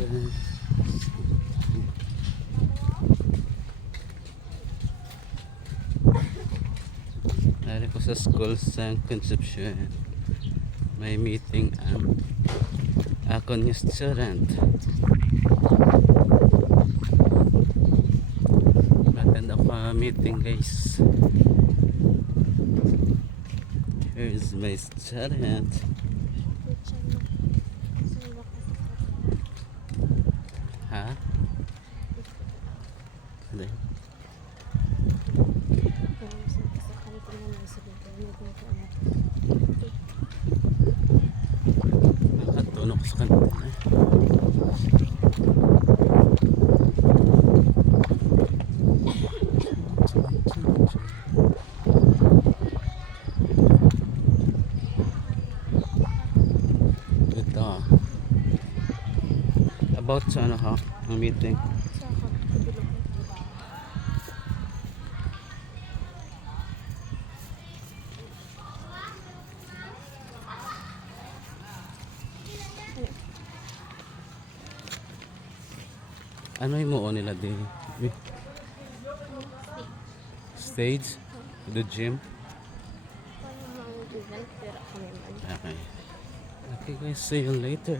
Dari ko sa school sa Concepcion. May meeting ang ako ni student. Attend ako meeting guys. Here's my student. Ha? Ano yun? Nakatulog sa kantina. Ito. About sa ano ha? Ang meeting. Ano yung muo nila din? Stage? The gym? Okay. Okay guys, see you later.